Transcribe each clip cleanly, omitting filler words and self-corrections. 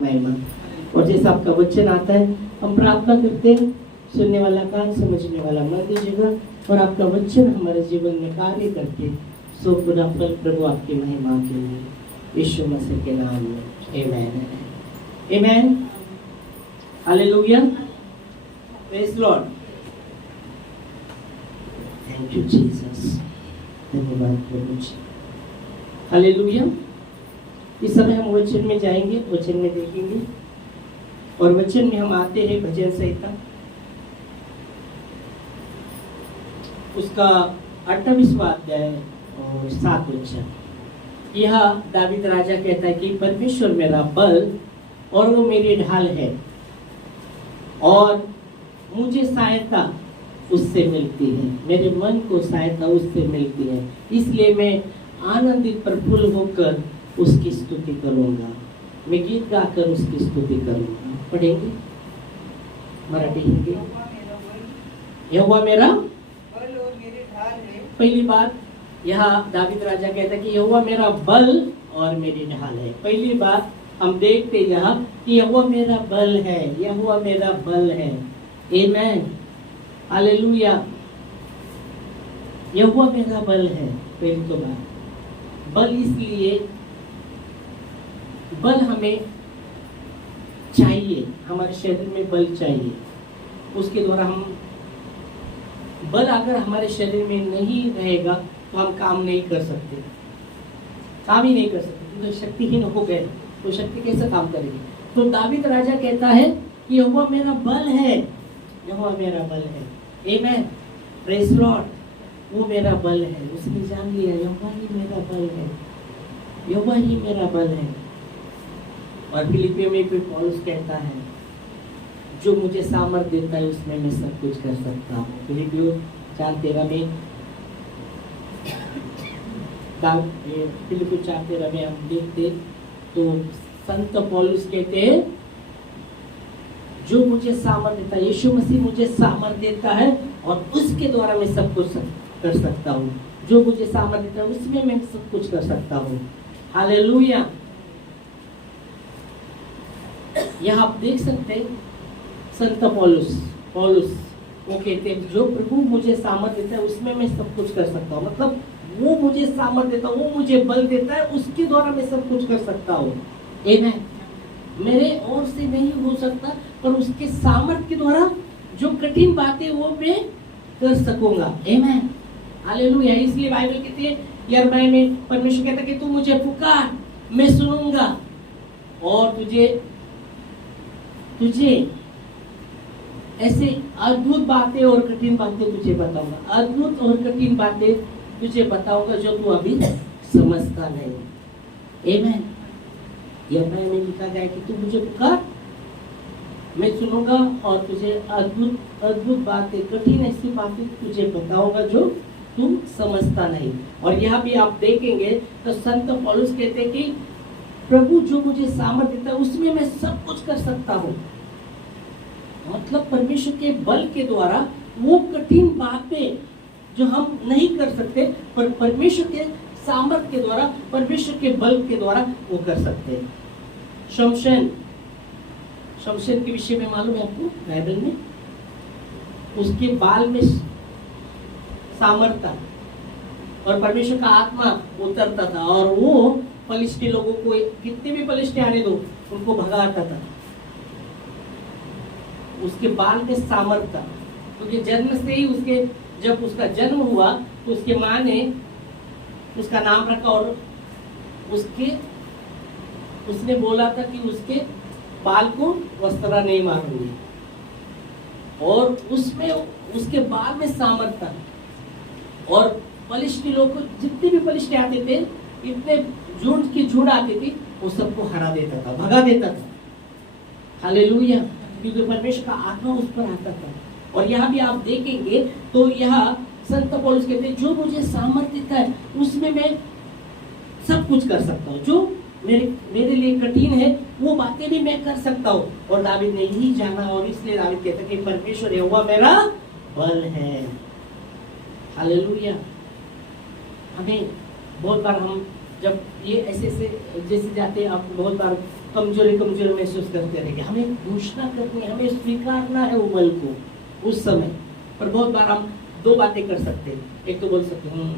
महिमा। और जैसे आपका वचन आता है हम प्रार्थना करते हैं, सुनने वाला कान समझने वाला मन दीजिएगा और आपका वचन हमारे जीवन में कार्य करके सो पूरा फल प्रभु आपकी महिमा के लिए यीशु मसीह के नाम में amen amen hallelujah praise Lord thank you Jesus धन्यवाद प्रभु जी हालेलुया। इस समय हम वचन में जाएंगे, वचन में देखेंगे और वचन में हम आते हैं भजन संहिता उसका 28वां अध्याय और 7 वचन। यह दावीद राजा कहता है कि परमेश्वर मेरा बल और वो मेरी ढाल है और मुझे सहायता उससे मिलती है, मेरे मन को सहायता उससे मिलती है, इसलिए मैं आनंदित प्रफुल्ल होकर उसकी स्तुति करूंगा, मैं गीत गाकर उसकी स्तुति करूंगा। पढ़ेंगे मराठी हिंदी। यहोवा मेरा बल और मेरी ढाल है। पहली बात यहाँ दावीद राजा कहता है कि यहोवा मेरा बल और मेरी ढाल है। पहली बात हम देखते यहाँ कि यहोवा मेरा बल है, यहोवा मेरा बल है। Amen hallelujah. यहोवा मेरा बल है। पहली तो बात बल, इसलिए बल हमें चाहिए, हमारे शरीर में बल चाहिए, उसके द्वारा हम बल अगर हमारे शरीर में नहीं रहेगा तो हम काम नहीं कर सकते, काम ही नहीं कर सकते, तो शक्तिहीन हो गए तो शक्ति कैसे काम करेगी। तो दावीद राजा कहता है कि यहोवा मेरा बल है, यहोवा मेरा बल है। आमेन प्रेज लॉर्ड। वो मेरा बल है, उसने जान लिया यहोवा ही मेरा बल है, यहोवा ही मेरा बल है। और फिलिपियों में भी पौलुस कहता है जो मुझे सामर्थ देता है उसमें मैं सब कुछ कर सकता हूँ। फिलिपियों 4:13 में फिलिपियों 4:13 में हम देखते तो संत पौलुस कहते हैं जो मुझे सामर्थ देता है, यीशु मसीह मुझे सामर्थ देता है और उसके द्वारा मैं सब कुछ कर सकता हूँ। जो मुझे सामर्थ देता है उसमें मैं सब कुछ कर सकता हूँ। हालेलुया। यहाँ आप देख सकते हैं संत पौलुस वो कहते हैं जो प्रभु मुझे सामर्थ देता है उसमें मैं सब कुछ कर सकता हूँ। मतलब वो मुझे सामर्थ देता है, वो मुझे बल देता है, उसके द्वारा मैं सब कुछ कर सकता हूँ। आमेन। मेरे ओर से नहीं हो सकता पर उसके सामर्थ के द्वारा जो कठिन बातें वो मैं कर सकूंगा। Amen hallelujah. इसलिए बाइबल कहती है यिर्मयाह में परमेश्वर कहता है कि तू मुझे पुकार, मैं सुनूंगा और तुझे ऐसे अद्भुत बातें और कठिन बातें तुझे बताऊंगा, अद्भुत और कठिन बातें तुझे बताऊंगा जो तू अभी समझता नहीं। आमेन। यिर्मयाह में लिखा गया कि तू मुझे पुकार, मैं सुनूंगा और तुझे अद्भुत बातें, कठिन ऐसी बातें तुझे बताऊंगा जो तुम समझता नहीं। और यहाँ भी आप देखेंगे तो संत पौलुस कहते हैं कि प्रभु जो मुझे सामर्थ देता है उसमें मैं सब कुछ कर सकता हूँ। मतलब परमेश्वर के बल के द्वारा वो कठिन बातें जो हम नहीं कर सकते पर परमेश्वर के सामर्थ के द्वारा, परमेश्वर के बल के द्वारा वो कर सकते हैं। शमशेन के विषय में मालूम है आपको, बाइबल में उसके बाल में सामर्थ था और परमेश्वर का आत्मा उतरता था और वो फलिस्ती लोगों को, कितने भी फलिस्ती आने दो, उनको भगाता था। उसके बाल में सामर्थ था क्योंकि जन्म से ही जब उसका जन्म हुआ तो उसके माँ ने उसका नाम रखा और उसने बोला था कि उसके बाल को वस्त्रा नहीं मारूंगी और उसमें उसके बाल में सामर्थ था। और फलिस्ती लोग जितने भी फलिस्ती आते थे, इतने झुंड आती थी, वो सबको हरा देता था, भगा देता था। हालेलुया। क्योंकि परमेश्वर का आत्मा उस पर आता था। और यहाँ भी आप देखेंगे तो यहाँ संत पौलुस कहते हैं जो मुझे सामर्थ देता है उसमें मैं सब कुछ कर सकता हूँ, जो मेरे लिए कठिन है वो बातें भी मैं कर सकता हूँ। और दावीद ने यही जाना और इसलिए दावीद कहता है कि परमेश्वर यहोवा मेरा बल है। हालेलुया। हमें बहुत बार हम जब ये ऐसे ऐसे जैसे जाते आप बहुत बार कमजोरी कमजोरी महसूस करते रहेंगे, हमें घोषणा करनी है, हमें स्वीकारना है वो बल को उस समय। पर बहुत बार हम दो बातें कर सकते हैं, एक तो बोल सकते हैं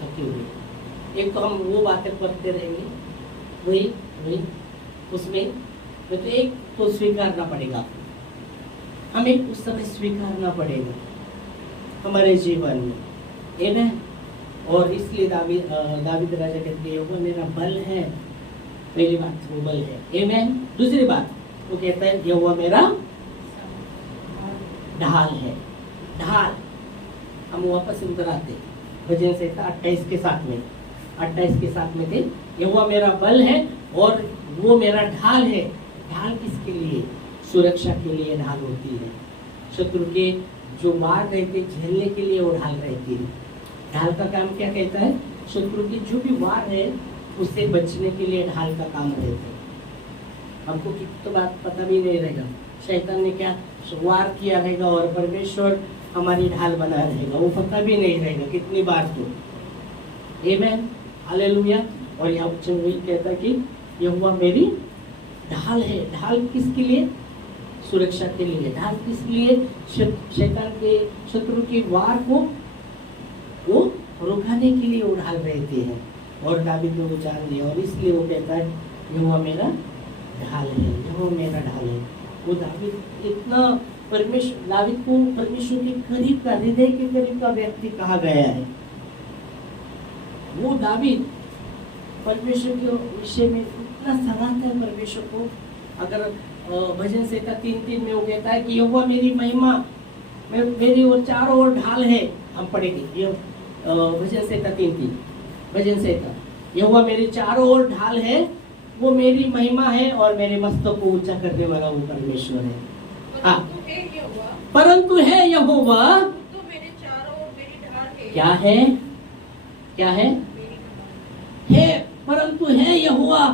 थकी हुई, एक तो हम वो बातें करते रहेंगे वही वही उसमें, तो एक तो स्वीकारना पड़ेगा, हमें उस समय स्वीकारना पड़ेगा हमारे जीवन में, आमीन। और इसलिए दावीद राजा कहते हैं यहोवा मेरा बल है, पहली बात वो बल है, आमीन। दूसरी बात वो कहता है यहोवा मेरा ढाल है। ढाल हम वापस उधर आते भजन से 28 के साथ में, 28 के साथ में थे, यहोवा मेरा बल है और वो मेरा ढाल है। ढाल किसके लिए? सुरक्षा के लिए ढाल होती है, शत्रु के जो वार रहते झेलने के लिए वो ढाल रहती है। ढाल का काम क्या कहता है? शत्रु की जो भी वार है उससे बचने के लिए ढाल का काम रहता है। हमको की तो बात पता भी नहीं रहेगा शैतान ने क्या वार किया रहेगा और परमेश्वर हमारी ढाल बना रहेगा, वो पता भी नहीं रहेगा कितनी बार तो, आमीन, हालेलुया। और यहाँ वही कहता है कि यहोवा मेरी ढाल है। ढाल किसके लिए? सुरक्षा के लिए। ढाल किस लिए? शैतान के शत्रु के वार को वो रुकाने के लिए वो ढाल रहते हैं। और दावीद ने वो जान लिया और इसलिए वो कहता है यहोवा मेरा ढाल है, यहोवा मेरा ढाल है। वो दावीद इतना दावीद को परमेश्वर के करीब का, हृदय के करीब का व्यक्ति कहा गया है। वो दावीद परमेश्वर के विषय में इतना सराहता है परमेश्वर को। अगर भजन संहिता 3:3 में वो कहता है कि यहोवा मेरी महिमा, मेरी और चारों ओर ढाल है। हम पढ़ेंगे ये भजन संहिता 3:3, भजन संहिता, यहोवा मेरी चारों ओर ढाल है, वो मेरी महिमा है और मेरे मस्तक को ऊंचा करने वाला वो परमेश्वर है। परंतु है यहोवा तो मेरे चारों ओर मेरी ढाल है। क्या है? क्या है? है, परंतु है यहोवा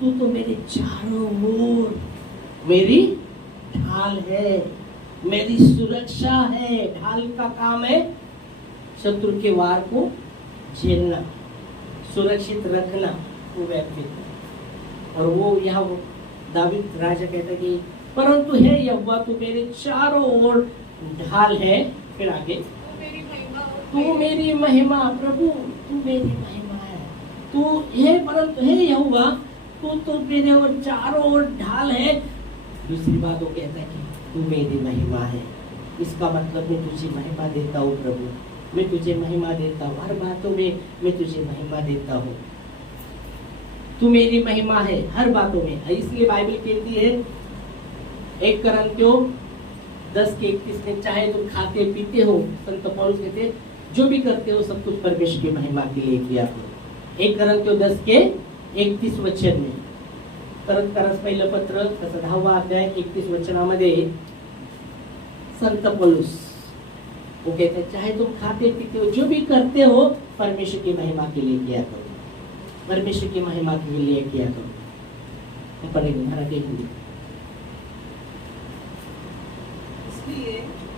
तू तो मेरे चारों ओर मेरी ढाल है, मेरी सुरक्षा है। ढाल का काम है शत्रु के वार को झेलना, सुरक्षित रखना वो व्यक्ति को। और वो यहाँ दावीद राजा कहता है कि परंतु है यहोवा तू मेरे चारों ओर ढाल है। फिर आगे तू मेरी महिमा, प्रभु तू मेरी महिमा है, तू है, परंतु है यहोवा तू तो मेरे और चारों ओर ढाल है। दूसरी बात वो कहता है कि तू मेरी महिमा है। इसका मतलब मैं तुझे महिमा देता हूँ प्रभु, मैं तुझे महिमा देता हूँ, हर बातों में मैं तुझे महिमा देता हूँ। तू मेरी महिमा है हर बातों में। इसलिए बाइबल कहती है 1 कुरिन्थियों 10:31 में, चाहे तुम खाते पीते हो, संत पौलुस कहते जो भी करते हो सब कुछ परमेश्वर की महिमा के लिए किया करो। 1 कुरिन्थियों 10:31 वचन में, करंथ पहिलं पत्र 10वा अध्याय 31 वचनामध्ये संत पौलुस वो कहते हैं चाहे तुम खाते पीते हो, जो भी करते हो परमेश्वर की महिमा के लिए किया करो, परमेश्वर की महिमा के लिए किया करो। पढ़ेंगे मराठी हिंदी।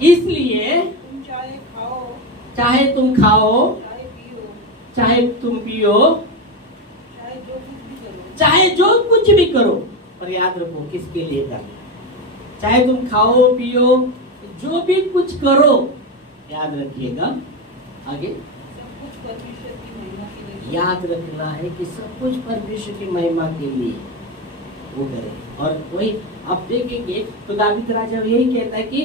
इसलिए तुम चाहे तुम खाओ, चाहे चाहे तुम तुम पियो, पियो, चाहे जो कुछ भी करो, पर याद रखो किसके लिए करना। चाहे तुम खाओ पियो, जो भी कुछ करो, याद रखिएगा आगे सब कुछ परमेश्वर की महिमा के लिए। याद रखना है कि सब कुछ परमेश्वर की महिमा के लिए वो करे। और वही आप देखेंगे तो दावीद राजा यही कहता है कि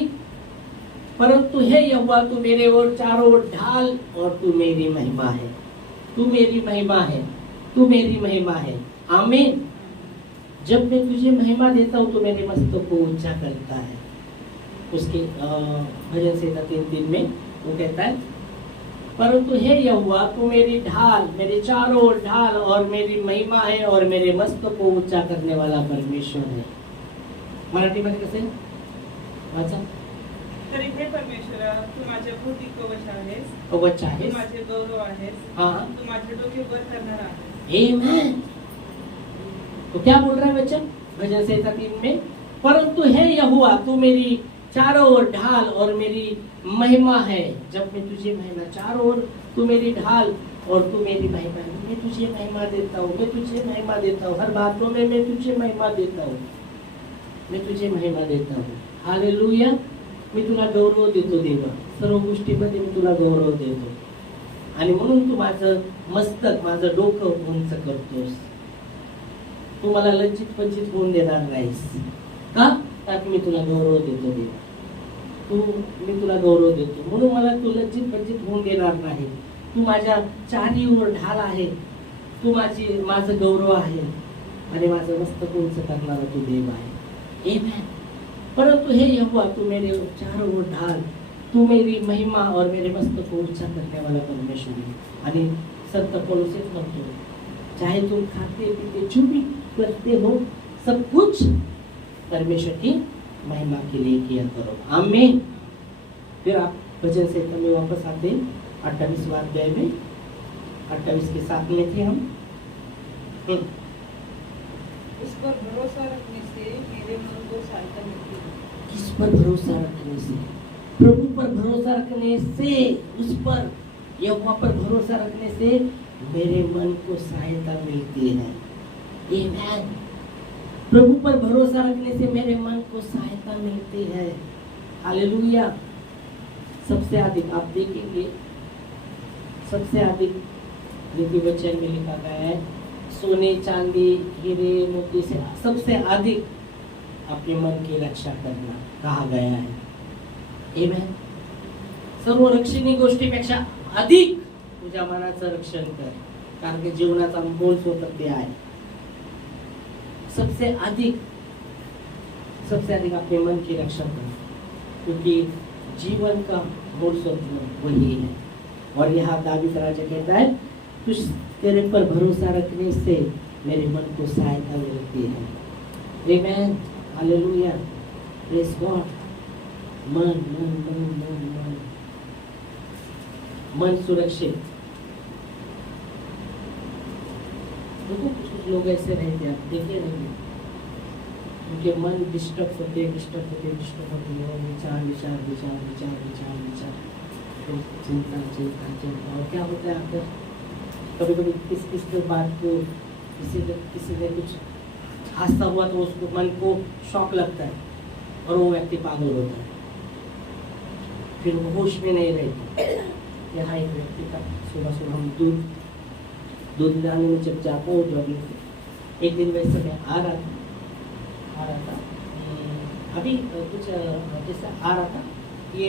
परंतु है यहोवा तू मेरे और चारों ओर ढाल और तू मेरी महिमा है, तू मेरी महिमा है, तू मेरी महिमा है। आमीन। जब मैं तुझे महिमा देता हूँ तो मेरे मस्तक को ऊंचा करता है। उसके भजन संहिता 3:3 में वो कहता है परंतु हे यहोवा तू मेरी ढाल, मेरे चारों ओर ढाल और मेरी महिमा है और मेरे मस्तक को ऊंचा करने वाला परमेश्वर है। मराठी मध्ये कसे वाचा? तरी हे परमेश्वरा तू माझ्या भोवती कवच आहेस, कवच आहेस, तू माझे गौरव आहेस, हाँ, तू माझे डोके वर करणारा आहेस। आमीन। तो क्या बोल रहा है बच्चा भजन संहिता 3 में? परंतु हे यहोवा तू मेरी चारों ओर ढाल और मेरी महिमा है। जब मैं तुझे महिमा, चारों ओर तू मेरी ढाल और तू मेरी महिमा, मैं तुझे महिमा देता हूँ, मैं तुझे महिमा देता हूँ, हर बातों में मैं तुझे महिमा देता हूँ, मैं तुझे महिमा देता हूँ. हालेलुया. मी तुला गौरव देतो देवा, सर्व गोष्टीमध्ये मी तुला गौरव देतो. आणि म्हणून तू माझं मस्तक, माझं डोकं उंच करतोस. तू मला लज्जित पंचित होऊन देणार नाहीस. का? कारण मी तुला गौरव देतो देवा. मी तुला गौरव देतो म्हणून मला तू लज्जित पंचित होऊन देणार नाही. तू माझ्या चारीवर ढाल आहे, तू माझं गौरव आहे आणि माझं मस्तक उंच करणारा तू देव आहे. आमेन. परंतु हे यहोवा, तू मेरे चारों ओर ढाल, तू मेरी महिमा और मेरे मस्तक को ऊंचा करने वाला परमेश्वर है. आणि संत पौलुस म्हणतो, चाहे तुम खाते पीते जो भी करते हो, सब कुछ परमेश्वर की महिमा के लिए किया करो. आमीन. फिर आप भजन से में वापस आते 28वां अध्याय में, 28 के 7 में थे हम. इस पर भरोसा रखने से मेरे मन को शांति मिलती है. किस पर भरोसा रखने से? प्रभु पर भरोसा रखने से, उस पर, यहोवा पर भरोसा रखने से मेरे मन को सहायता मिलती है. आमीन. प्रभु पर भरोसा रखने से मेरे मन को सहायता मिलती है. हालेलुया. सबसे अधिक आप देखेंगे, सबसे अधिक नीति वचन में लिखा गया है, सोने चांदी हीरे मोती से सबसे अधिक अपने मन की रक्षा करना कहा गया है. आमेन. सर्व रक्षणीय गोष्टीपेक्षा अधिक तुझ्या मनाचं रक्षण कर, कारण की जीवनाचा मूळ स्रोत ते आहे. सबसे अधिक अपने मन की रक्षा कर, क्योंकि जीवन का मूल स्रोत वही है. और यहाँ दावीद राजा कहता है, तुझ तेरे पर भरोसा रखने से मेरे मन को सहायता मिलती है. आमेन. हालेलुया. Praise God. मन मन मन मन मन मन सुरक्षित. देखो कुछ लोग ऐसे रहते हैं, आप देखे रहेंगे, उनके मन डिस्टर्ब होते और विचार तो चिंता. और क्या होता है आपका, कभी कभी किस बात को किसी ने कुछ हादसा हुआ तो उसको मन को शॉक लगता है और वो व्यक्ति पागल होता है, फिर वो होश में नहीं रहता. यहाँ एक व्यक्ति का सुबह हम दूध लाने में जब जाता हूँ जॉगिंग से, एक दिन वैसे मैं आ रहा था अभी कुछ जैसे आ रहा था, ये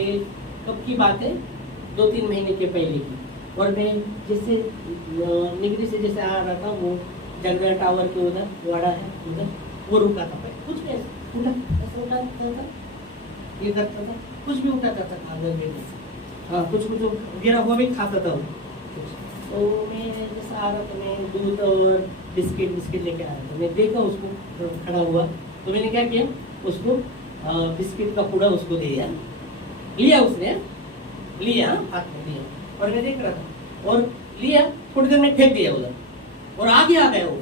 कब की बात है, 2-3 महीने के पहले की. और मैं जैसे निगरी से जैसे आ रहा था, वो जंगल टावर के उधर वाड़ा है उधर, वो रुका था. कुछ नहीं उठाता था, ये करता था, कुछ भी उठाता था खाने में. हाँ, कुछ गिरा हुआ भी खाता था वो. तो मैं जैसे आ रहा था, मैं दूध और बिस्किट लेके आ रहा था. मैं देखा उसको खड़ा हुआ, तो मैंने क्या किया, उसको बिस्किट का पूड़ा उसको दे दिया. लिया उसने, लिया हाथ में लिया, और मैं देख रहा था और लिया, थोड़ी देर में फेंक दिया उधर और आगे आ गया वो.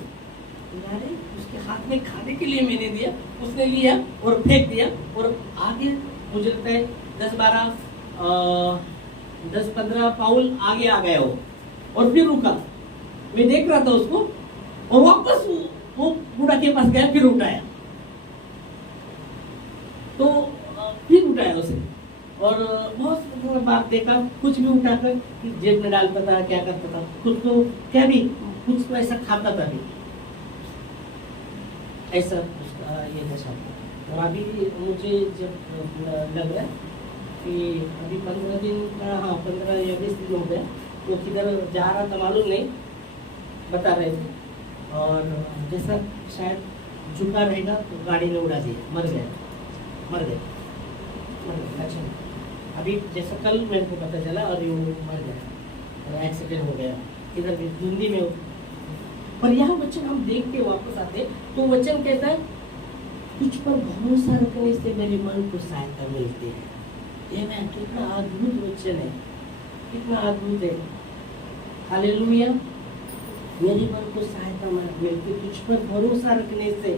यार उसके हाथ में खाने के लिए मैंने दिया, उसने लिया और फेंक दिया और आगे मुझे लगता है 10-15 पाउल आगे आ गया वो. और फिर रुका, मैं देख रहा था उसको, और वापस वो बूढ़ा के पास गया, फिर उठाया. तो फिर उठाया उसे और बहुत बात देखा, कुछ भी उठाकर जेब में डालता था, क्या करता था, कुछ तो क्या भी कुछ तो ऐसा खाता था भी, ऐसा उसका ये दशा. और अभी मुझे जब लग रहा है कि अभी 15 दिन का, हाँ 15 या 20 दिन हो गया, वो किधर जा रहा था मालूम नहीं, बता रहे थे. और जैसा शायद झुका रहेगा तो गाड़ी ने उड़ा दिया, मर गया. अच्छा, अभी जैसा कल मेरे को पता चला और ये मर गया और एक्सीडेंट हो गया इधर भी धुंधी में. पर यहाँ वचन हम देख के वापस आते तो वचन कहता है, कुछ पर भरोसा रखने से मेरे मन को सहायता मिलती है. ये मैं कितना अद्भुत वचन है, कितना अद्भुत है. हालेलुया. मेरे मन को सहायता मिलती तुझ पर भरोसा रखने से.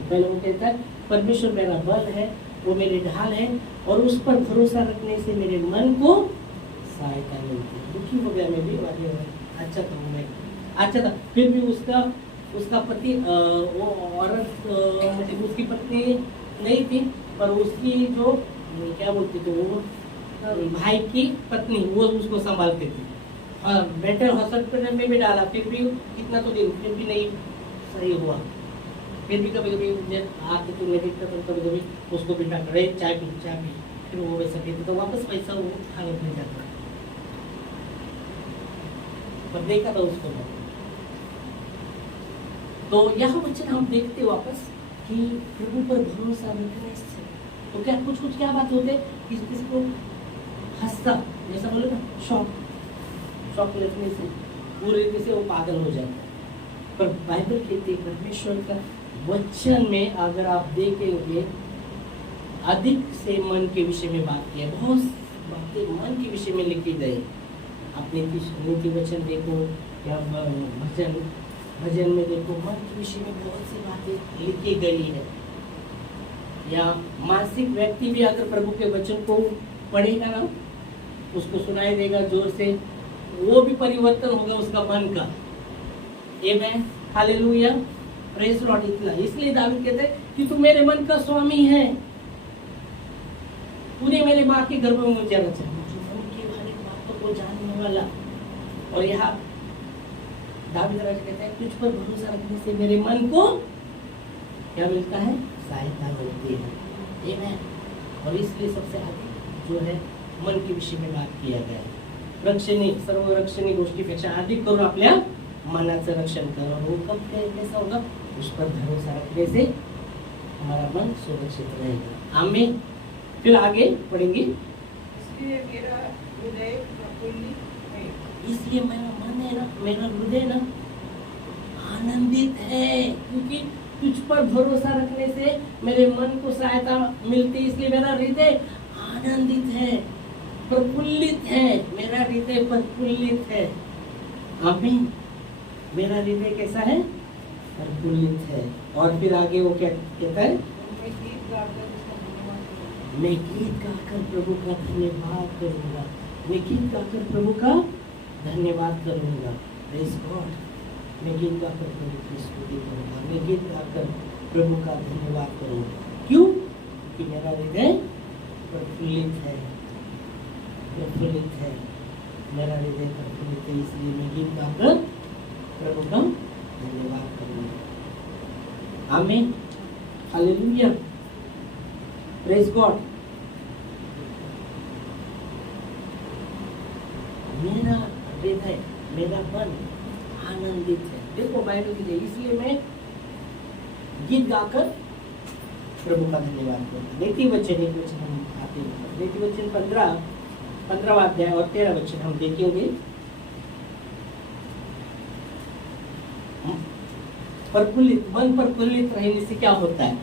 पहले वो कहता है, परमेश्वर मेरा बल है, वो मेरे ढाल है, और उस पर भरोसा रखने से मेरे मन को सहायता मिलती है। दुखी हो गया मैं भी, अच्छा था मैं, अच्छा था, फिर भी उसका पति वो औरत मतलब उसकी पत्नी नहीं थी, पर उसकी जो क्या बोलते थे वो भाई की पत्नी, वो उसको संभालती थी। और मेंटल हॉस्पिटल में भी डाला, फिर भी कितना तो दिन, फिर भी नहीं सही हुआ। फिर भी कभी कभी आके तो मैं देखता था, कभी कभी उसको बिठा कर चाय पी, फिर वो वैसा कहते तो वापस वैसा वो हालत में जाता, पर देखा था उसको मैं। तो यहाँ वचन हम देखते वापस कि प्रभु पर भरोसा रखने से तो क्या कुछ क्या बात होते, किसी को हंसता, जैसा बोले ना शौक लगने से पूरे तरीके से वो पागल हो जाता है। पर बाइबल कहती है, परमेश्वर का वचन में अगर आप देखेंगे, अधिक से मन के विषय में बात की है, बहुत बातें मन के विषय में लिखी गई। आप नीति वचन देखो या भजन में देखो, मन के विषय में बहुत सी बातें लिखी गई है। या मानसिक व्यक्ति भी अगर प्रभु के वचन को पढ़ेगा ना, उसको सुनाई देगा जोर से, वो भी परिवर्तन होगा उसका मन का। आमेन, हालेलुया, प्रेज लॉर्ड। इतना इसलिए दाऊद कहते हैं कि तू मेरे मन का स्वामी है, तूने मेरे माँ के गर्भ में मुझे रचा, उनके बारे में बातों को जानने वाला। और यहाँ दाऊद राजा कहता है, तुझ पर भरोसा रखने से मेरे मन को क्या मिलता है, सहायता मिलती है। आमेन। और इसलिए सबसे आगे जो है मन के विषय में बात किया गया है। रक्षणी सर्वरक्षणी गोष्टीपेक्षा अधिक करून आपल्या मनाचं रक्षण करो। वो कब कैसा होगा, उस पर भरोसा रखने से हमारा मन सुरक्षित रहेगा। आमीन। फिर आगे पढ़ेंगे, इसलिए मेरा हृदय प्रफुल्लित है, इसलिए मेरा मन है ना, मेरा हृदय ना आनंदित है, क्योंकि तुझ पर भरोसा रखने से मेरे मन को सहायता मिलती, इसलिए मेरा हृदय आनंदित है, प्रफुल्लित है, मेरा हृदय प्रफुल्लित है। आमीन। मेरा हृदय कैसा है, प्रफुल्लित है। और फिर आगे वो क्या कहता है, मैं गीत गाकर उसका धन्यवाद करूंगा। मैं गीत गाकर प्रभु का धन्यवाद करूंगा। Praise God. मैं गीत गाकर प्रभु की स्तुति करूंगा, मैं गीत गाकर प्रभु का धन्यवाद करूंगा। क्यों? क्योंकि मेरा हृदय प्रफुल्लित है, मेरा हृदय प्रफुल्लित है, इसलिए मैं गीत गाकर प्रभु का धन्यवाद करूंगा। आमीन, हालेलुया, प्रेज गॉड। मेरा हृदय, मेरा मन आनंदित है। देखो बाइबल की, इसलिए मैं गीत गाकर प्रभु का धन्यवाद करूंगा। नीति वचन एक वचन हम आते हैं, नीति वचन 15वां अध्याय और 13 वचन हम देखेंगे। प्रफुल्लित, मन प्रफुल्लित रहने से क्या होता है,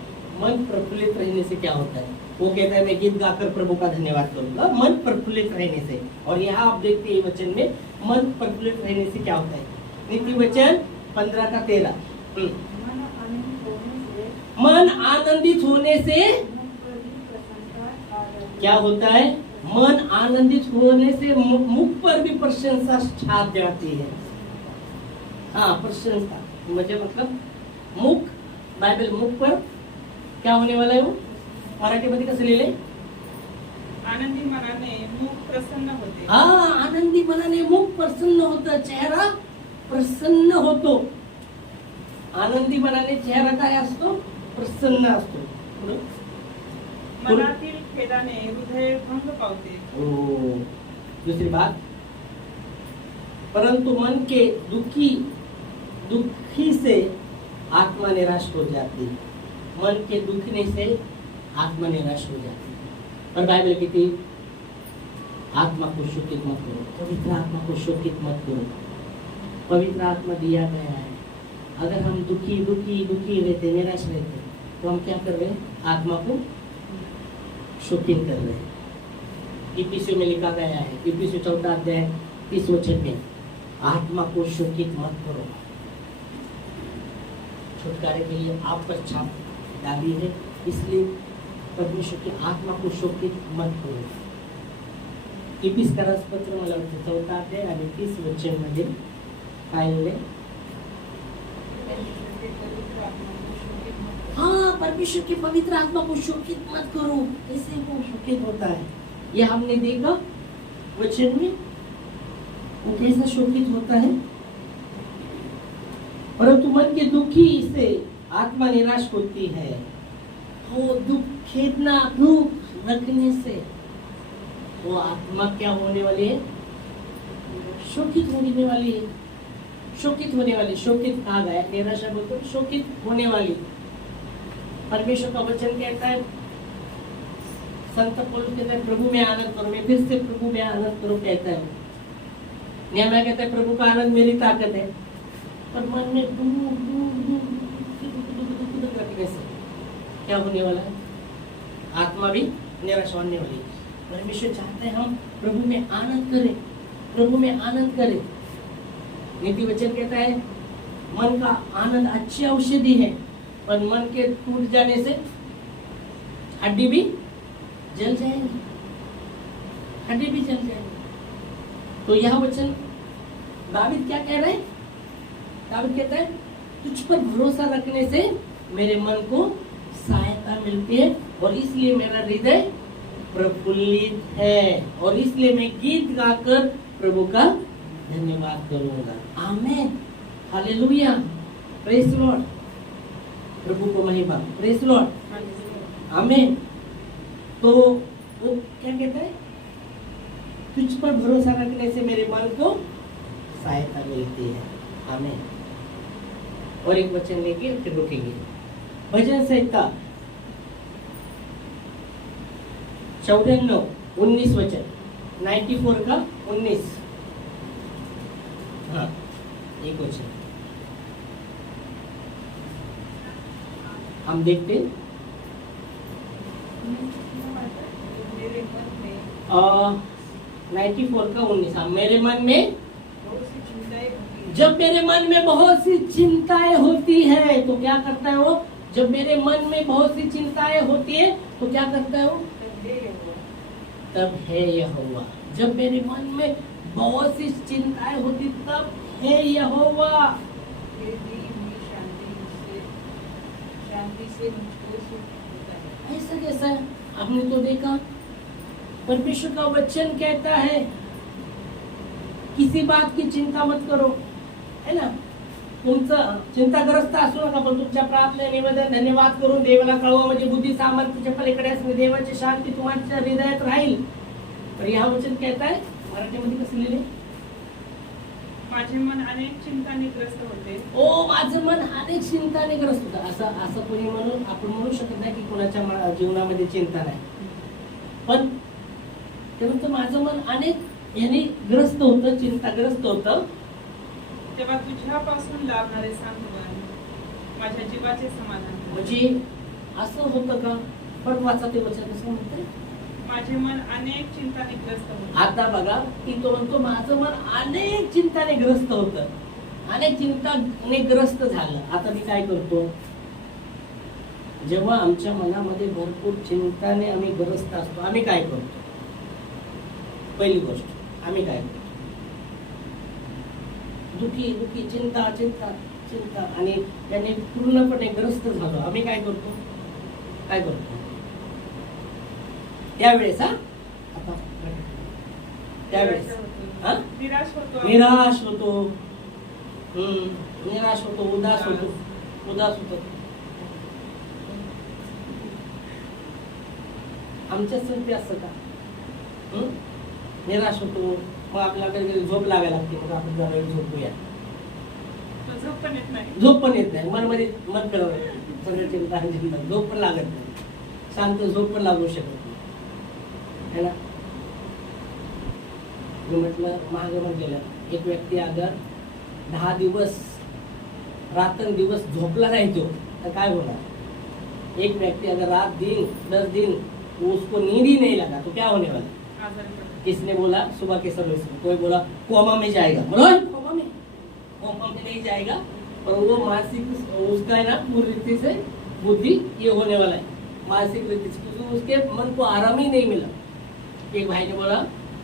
मन प्रफुल्लित रहने से क्या होता है, वो कहता है मैं गीत गाकर प्रभु का धन्यवाद करूंगा, मन प्रफुल्लित रहने से। और यहाँ आप देखते हैं वचन में मन प्रफुल्लित रहने से क्या होता है। नीति वचन 15 का 13, मन आनंदित होने से क्या होता है, मन आनंदित होने से मुख पर भी प्रशंसा छा जाती है। हाँ, प्रशंसा मतलब मुख, बाइबल मुख पर क्या होने वाला है, वो मराठीमध्ये कसं लिहिले, आनंदी मनाने मुख प्रसन्न होते। हाँ, आनंदी मनाने मुख प्रसन्न होतं, चेहरा प्रसन्न होतो। आनंदी मनाने चेहरा काय असतो, प्रसन्न असतो। मनातील खेदाने हृदय भंग पावते। दूसरी बात, परंतु मन के दुखी से आत्मा निराश हो जाती है। मन के दुखने से आत्मा निराश हो जाती है। पर बाइबल कहती है आत्मा को शोकित मत करो, पवित्र आत्मा को शोकित मत करो। पवित्र आत्मा दिया गया है। अगर हम दुखी रहते, निराश रहते, तो हम क्या कर रहे हैं, आत्मा को शोकित कर रहे हैं। इफिसियों में लिखा गया है, इफिसियों 4 अध्याय 30 वचन में, आत्मा को शोकित मत करो। छुटकारे के लिए आप पर छाप डाली है, इसलिए परमेश्वर की आत्मा को शोकित मत करो। इपिस्करास पत्र मला वाटतं 4 अध्याय आणि 30 वचन मध्ये काय लिहिलंय? हाँ, परमेश्वर की पवित्र आत्मा को शोकित मत करो। कैसे वो शोकित होता है ये हमने देखा वचन में, वो कैसा शोकित होता है। परंतु मन के दुखी से आत्मा निराश होती है। वो दुख खेदना, दुख रखने से वो आत्मा क्या होने वाली है? शोकित होने वाली है। शोकित होने वाली, शोकित कहा गया, निराशा बोलते शोकित होने वाली। परमेश्वर का वचन कहता है, संत पौलुस कहता है प्रभु में आनंद करो। मैं फिर से प्रभु में आनंद करो कहता है। नेहम्याह कहता है प्रभु का आनंद मेरी ताकत है। पर मन में दुख रखने से क्या होने वाला है? आत्मा भी निराश होने वाली है। परमेश्वर चाहता है हम प्रभु में आनंद करें, प्रभु में आनंद करें। नीति वचन कहता है मन का आनंद अच्छी औषधि है, पर मन के टूट जाने से हड्डी भी जल जाएगी, हड्डी भी जल जाएगी। तो यह वचन दावीद क्या कह रहे हैं? दावीद कहता है तुझ पर भरोसा रखने से मेरे मन को सहायता मिलती है और इसलिए मेरा हृदय प्रफुल्लित है और इसलिए मैं गीत गाकर प्रभु का धन्यवाद करूंगा। आमेन, हालेलुया, प्रेज लॉर्ड। प्रभु को महिमा, प्रेज लॉर्ड, आमेन। तो वो क्या कहता है? तुझ पर भरोसा रखने से मेरे मन को सहायता मिलती है। आमेन। और एक वचन लेके फिर रुकेंगे। भजन संहिता 94:19 वचन, 94 का 19। हाँ, एक वचन हम देखते हैं। मेरे मन में 94 का 19। हाँ, मेरे मन में बहुत सी चिंताएं होती हैं। जब मेरे मन में बहुत सी चिंताएं होती है तो क्या करता है वो? जब मेरे मन में बहुत सी चिंताएं होती है तो क्या करता है वो? तब है यहोवा। जब मेरे मन में बहुत सी चिंताएं होती तब है यहोवा। शांति से मुझको सुख होता है। ऐसा कैसा है? आपने तो देखा परमेश्वर का वचन कहता है किसी बात की चिंता मत करो, है ना? तुमचं चिंताग्रस्त असू नका, पण तुमच्या प्रार्थने निवेदन धन्यवाद करून देवाला कळवा, म्हणजे बुद्धी सामर्थ्याच्या पलीकडे असणे देवाची शांती तुमच्या हृदयात राहील। पर यह वचन कहता है, मराठीमध्ये कसं लिहिले? माझे मन अनेक चिंताने ग्रस्त होते। ओ माझं मन अनेक चिंताने ग्रस्त होतं। असं कोणी म्हणून आपण म्हणू शकत नाही की कोणाच्या जीवनामध्ये चिंता नाही, पण ते म्हणतं माझं मन अनेक याने ग्रस्त होतं, चिंताग्रस्त होतं। तेव्हा तुझ्यापासून लाभणारे सांत्वन माझ्या जीवाचे समाधान। म्हणजे असं होतं का? पण वाचा ते वचन कसं म्हणतंय? माझे मन अनेक चिंताने ग्रस्त होते। आता बघा की तो म्हणतो माझं मन अनेक चिंताने ग्रस्त होतं, अनेक चिंताने ग्रस्त झालं। आता मी काय करतो? जेव्हा आमच्या मनामध्ये भरपूर चिंताने आम्ही ग्रस्त असतो, आम्ही काय करतो? पहिली गोष्ट आम्ही काय करतो? दुखी दुखी चिंता चिंता चिंता आणि त्याने पूर्णपणे ग्रस्त झालो, आम्ही काय करतो? काय करतो त्यावेळेस? आता त्यावेळेस निराश होतो, निराश होतो, निराश होतो, उदास होतो, उदास होतो। आमच्या संगती असं का? निराश होतो, मग आपल्याला कधी झोप लागायला लागते, मग आपण जरा वेळ झोपूया। झोप पण येत नाही, झोप पण येत नाही, मनमध्ये मन करत सगळं चिंता चिंता, झोप पण लागत नाही, शांत झोप पण लागू शकत नाही, है ना? मी म्हटलं मागे म्हटलेलं, एक व्यक्ती अगर 10 दिवस रात्रंदिवस झोपला नाही तो तर काय होणार? एक व्यक्ति अगर रात दिन 10 दिन उसको नींद ही नहीं लगा तो क्या होने वाला? किसने बोला? सुबह के सर्विस में कोई बोला कोमा में जाएगा, बोलो कोमा में नहीं जाएगा, और वो मानसिक उसका है ना पूरी रीति से बुद्धि ये होने वाला है, मानसिक रीति से, क्योंकि उसके मन को आराम ही नहीं मिला। एक भाई ने बोला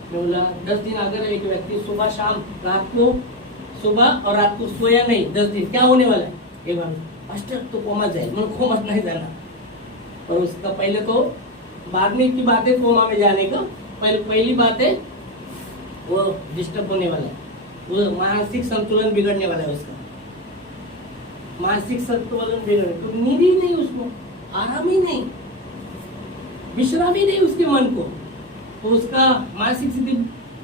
मैं बोला 10 दिन अगर एक व्यक्ति सुबह शाम रात को सुबह और रात को सोया नहीं 10 दिन क्या होने वाला है? ये मास्टर तो कोमा जाए, मैं कोमा नहीं जाना। और उसका पहले तो बाद में की बात है कोमा में जाने का, पहली बात है वो डिस्टर्ब होने वाला है, वो मानसिक संतुलन बिगड़ने वाला है उसका, मानसिक संतुलन बिगड़ने, तो नींद ही नहीं उसको, आराम ही नहीं, विश्राम ही नहीं उसके मन को, तो उसका मानसिक स्थिति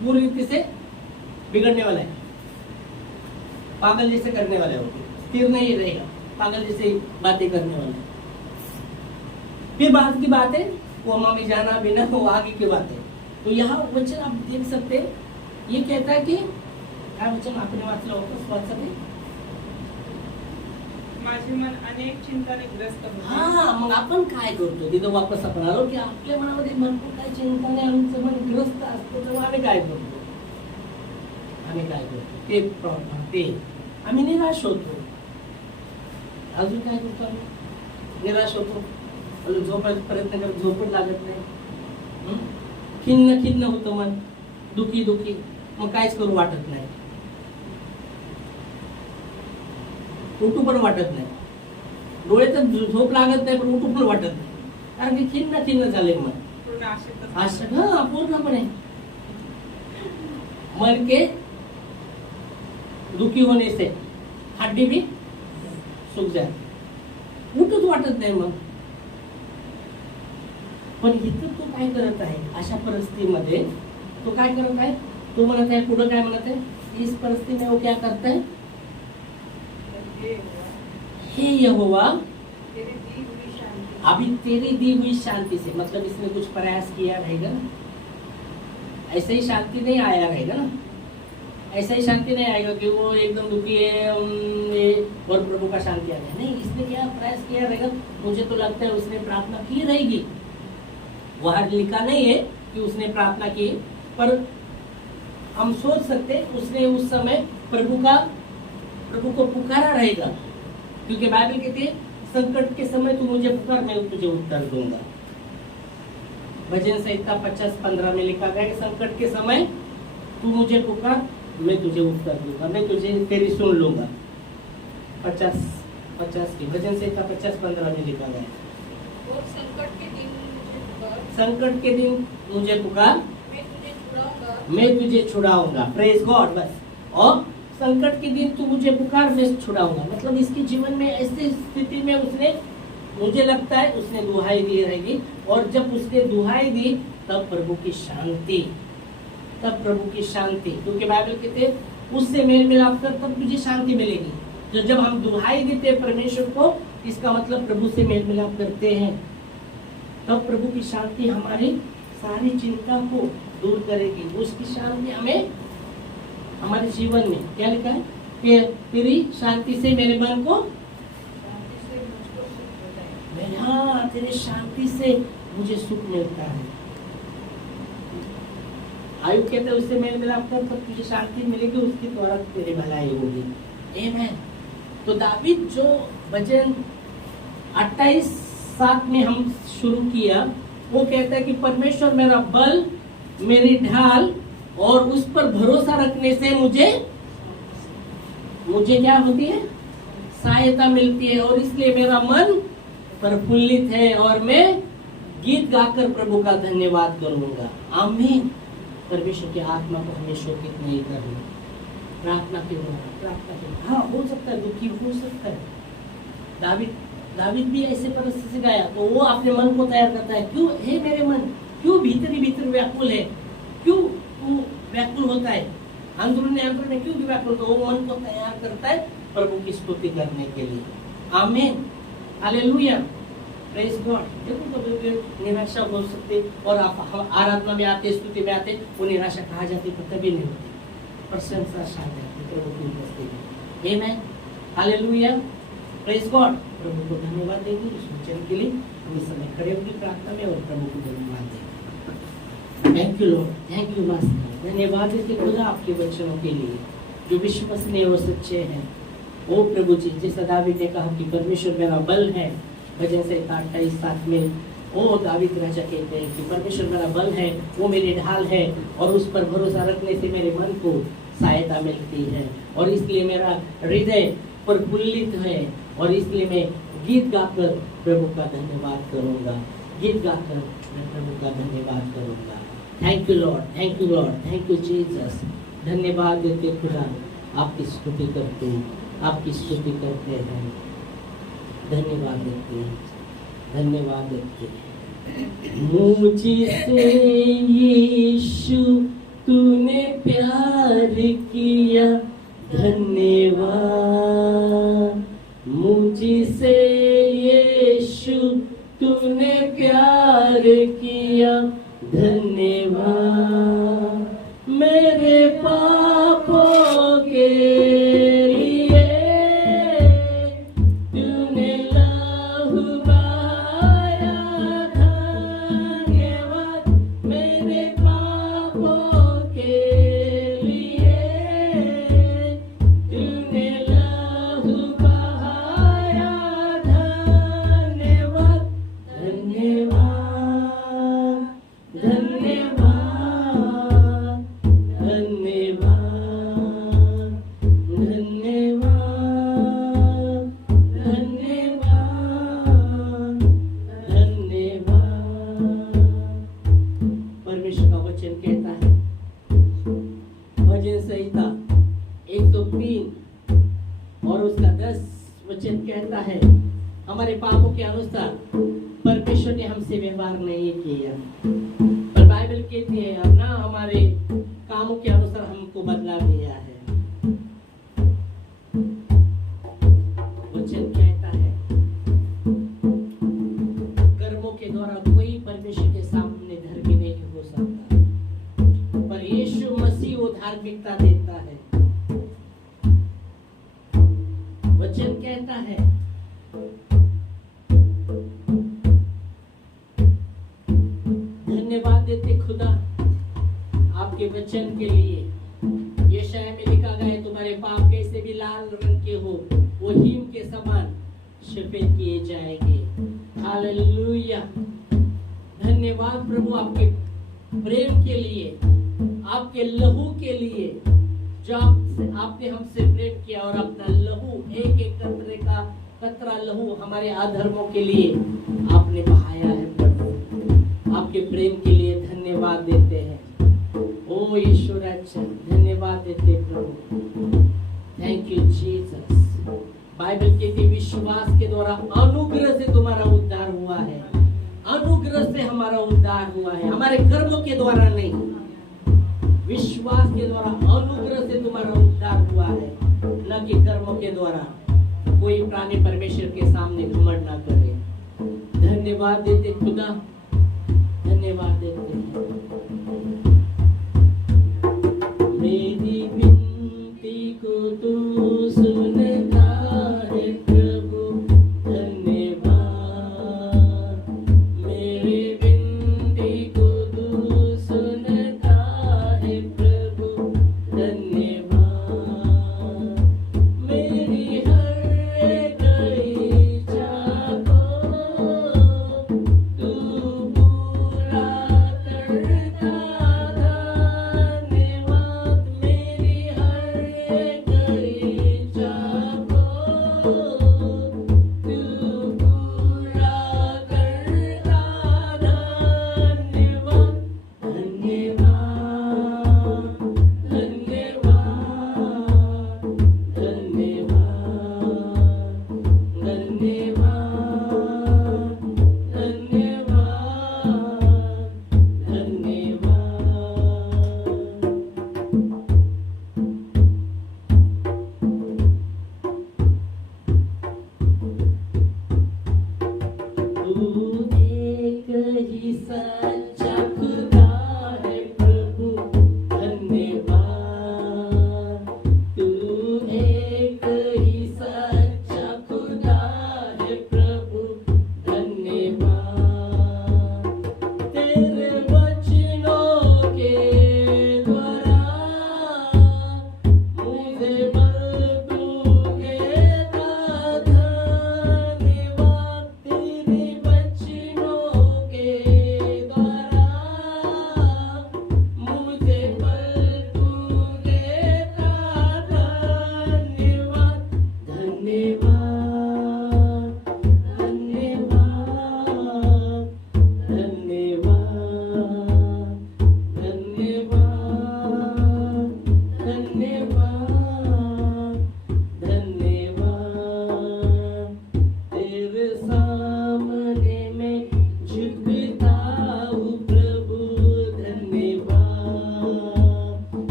पूरी रीति से बिगड़ने वाला है, पागल जैसे करने वाला है, वो स्थिर नहीं रहेगा, पागल जैसे बातें करने वाला है। फिर बाद की बात है कोमा में जाना बिना, वो आगे की बात है। तो यहाँ वचन आप देख सकते हैं, ये कहता है कि काय वचन आपने वाचलं होतं स्वतःने, माझे मन अनेक चिंताने ग्रस्त होते. हा मग आपण काय करतो तिथं वापस आपण आलो की आपल्या मनामध्ये भरपूर काय चिंताने आमचं मन ग्रस्त असतं, तेव्हा आम्ही काय करतो, ते प्रॉब्लेम, ते आम्ही निराश होतो, अजून काय करतो आम्ही, निराश होतो, झोपायचा प्रयत्न करतो, झोपच लागत नाही, खिन्न होतं मन, दुखी, मग काहीच करू वाटत नाही, उठू पण वाटत नाही, डोळे तर झोप लागत नाही पण उठू पण वाटत नाही, कारण की खिन्न झाले मन, पूर्णपणे मन के दुखी होने से हड्डी भी सूख जाए, उठूच वाटत नाही मग. पण इथं तो काय करत आहे अशा परिस्थितीमध्ये, तो काय करत आहे, तो म्हणत आहे पुढे काय म्हणत आहे, इस परिस्थिति में वो क्या करता है, हे यहोवा अभी तेरी दी हुई शांति से, मतलब इसने कुछ प्रयास किया रहेगा ना, ऐसे ही शांति नहीं आया रहेगा ना, ऐसा ही शांति नहीं आएगा कि वो एकदम दुखी है और प्रभु का शांति आ गया, नहीं, इसने क्या प्रयास किया रहेगा, मुझे तो लगता है उसने प्रार्थना की रहेगी, वहां लिखा नहीं है कि उसने प्रार्थना की, पर हम सोच सकते उसने उस समय प्रभु को पुकारा रहेगा, क्योंकि बाइबल कहती है संकट के समय तू मुझे पुकार, मैं तुझे उत्तर दूंगा। भजन संहिता 50:15 में लिखा गया कि संकट के समय तू मुझे पुकार, मैं तुझे उत्तर दूंगा, मैं तुझे तेरी सुन लूंगा। 50 की भजन संहिता 50:15 में लिखा गया है। और संकट के दिन मुझे पुकार, मैं तुझे छुड़ाऊंगा। Praise God. बस, और संकट के दिन तू मुझे पुकार, मैं छुड़ाऊंगा, मतलब इसके जीवन में ऐसी स्थिति में उसने, मुझे लगता है उसने दुहाई दी रहेगी, और जब उसने दुहाई दी तब प्रभु की शांति, क्योंकि बाइबल कहते हैं उससे मेल मिलाप कर तब तुझे शांति मिलेगी। तो जब हम दुहाई देते हैं परमेश्वर को, इसका मतलब प्रभु से मेल मिलाप करते हैं, तब प्रभु की शांति हमारी सारी चिंता को दूर करेगी। उसकी शांति हमें हमारे जीवन में, क्या लिखा है कि तेरी शांति से मेरे मन को, हाँ, तेरे शांति से मुझे सुख मिलता है। आयु कहते उससे मेल मिलाप कर तब तुझे शांति मिलेगी, उसके द्वारा तेरी भलाई होगी। आमीन। तो दावीद जो भजन 28:7 में हम शुरू किया, वो कहता है कि परमेश्वर मेरा बल, मेरी ढाल, और उस पर भरोसा रखने से मुझे क्या होती है, सहायता मिलती है, और इसलिए मेरा मन प्रफुल्लित है और मैं गीत गाकर प्रभु का धन्यवाद करूंगा। आमीन। परमेश्वर की आत्मा को हमें शोकित नहीं करना, प्रार्थना के द्वारा। हाँ, हो सकता है दुखी हो सकता है, दावीद भी ऐसे परिस्थिति से गया, तो वो अपने मन को तैयार करता है। क्यों हे मेरे मन, क्यों भीतर व्याकुल है, क्यों तू व्याकुल होता है, अंदर में क्यों व्याकुल, तो वो मन को तैयार करता है प्रभु की स्तुति करने के लिए। आमीन, हालेलुया, प्रेज गॉड। देखो कभी निराशा हो सकती, और आप आराधना में आते, स्तुति में आते, वो निराशा कहा जाती पर तभी नहीं होती, प्रशंसा छा जाती प्रभु की उपस्थिति। आमीन, हालेलुया, प्रेज गॉड। प्रभु को धन्यवाद देंगे इस वचन के लिए। हम इस समय खड़े होकर प्रार्थना में और प्रभु को धन्यवाद देंगे। Thank you Lord, thank you master. धन्यवाद देते खुदा आपके वचनों के लिए जो विश्वसनीय और सच्चे हैं। ओ प्रभु जी, जैसा दावीद ने कहा कि परमेश्वर मेरा बल है, भजन संहिता 28:7 में ओ दावीद राजा कहते हैं कि परमेश्वर मेरा बल है, वो मेरी ढाल है, और उस पर भरोसा रखने से मेरे मन को सहायता मिलती है, और इसलिए मेरा हृदय प्रफुल्लित है, और इसलिए मैं गीत गाकर प्रभु का धन्यवाद करूंगा। गीत गाकर मैं प्रभु का धन्यवाद करूंगा। Thank you Lord, thank you Lord, thank you Jesus. धन्यवाद देते खुदा, आपकी स्तुति करते हैं, आपकी स्तुति करते हैं, धन्यवाद देते हैं, धन्यवाद देते हैं। मुझसे यीशु तूने प्यार किया, धन्यवाद। मुझसे यीशु तूने प्यार किया, धन्यवाद। मेरे पापों के लिए तूने लहू बहाया, धन्यवाद। मेरे पापों के लिए तूने लहू बहाया, धन्यवाद, धन्यवाद, धन्यवाद, परमेश्वर का वचन कहता है, भजन संहिता 103 और उसका 10 वचन कहता है, हमारे पापों के अनुसार परमेश्वर ने हमसे व्यवहार नहीं किया, पर बाइबल कहती है और ना हमारे कामों के अनुसार हमको बदला दिया है। वचन कहता है, कर्मों के द्वारा कोई परमेश्वर के सामने धर्मी नहीं हो सकता, पर यीशु मसीह वो धार्मिकता देता है। वचन कहता है, धन्यवाद देते खुदा आपके वचन के लिए। यशायाह में लिखा गया है, तुम्हारे पाप कैसे भी लाल रंग के हो, वो हिम के समान सफेद किए जाएंगे। हालेलुया। धन्यवाद प्रभु आपके प्रेम के लिए, आपके लहू के लिए, जो आपने हमसे प्रेम किया और अपना लहू, एक एक कतरा लहू हमारे अधर्मों के लिए आपने बहाया है। प्रभु आपके प्रेम के लिए धन्यवाद देते हैं। ओ ईश्वर अच्छा, धन्यवाद देते प्रभु। Thank you Jesus. बाइबल कहती है, विश्वास के द्वारा अनुग्रह से तुम्हारा उद्धार हुआ है। अनुग्रह से हमारा उद्धार हुआ है, हमारे कर्मों के द्वारा नहीं। विश्वास के द्वारा अनुग्रह से तुम्हारा उद्धार हुआ है, न कि कर्मों के द्वारा। कोई प्राणी परमेश्वर के सामने घमंड ना करे। धन्यवाद देते खुदा, धन्यवाद देते हैं। मेरी विनती को तू सुनता है प्रभु, धन्यवाद। मेरी विनती को तू सुनता है प्रभु, धन्यवाद। मेरी हर एक इच्छा को तू पूरा कर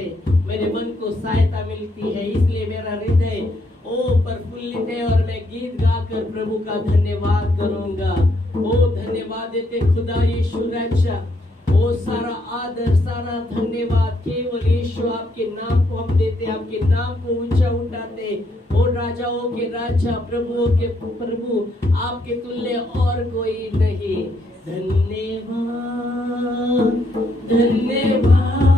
से मेरे मन को सहायता मिलती है, इसलिए मेरा हृदय ओ प्रफुल्लित है और मैं गीत गाकर प्रभु का धन्यवाद करूंगा। ओ धन्यवाद देते खुदा यीशु राजा, ओ सारा आदर सारा धन्यवाद केवल यीशु आपके नाम को हम देते, आपके नाम को ऊंचा उठाते। ओ राजाओं के राजा प्रभुओं के प्रभु, आपके तुल्य और कोई नहीं। धन्यवाद धन्यवाद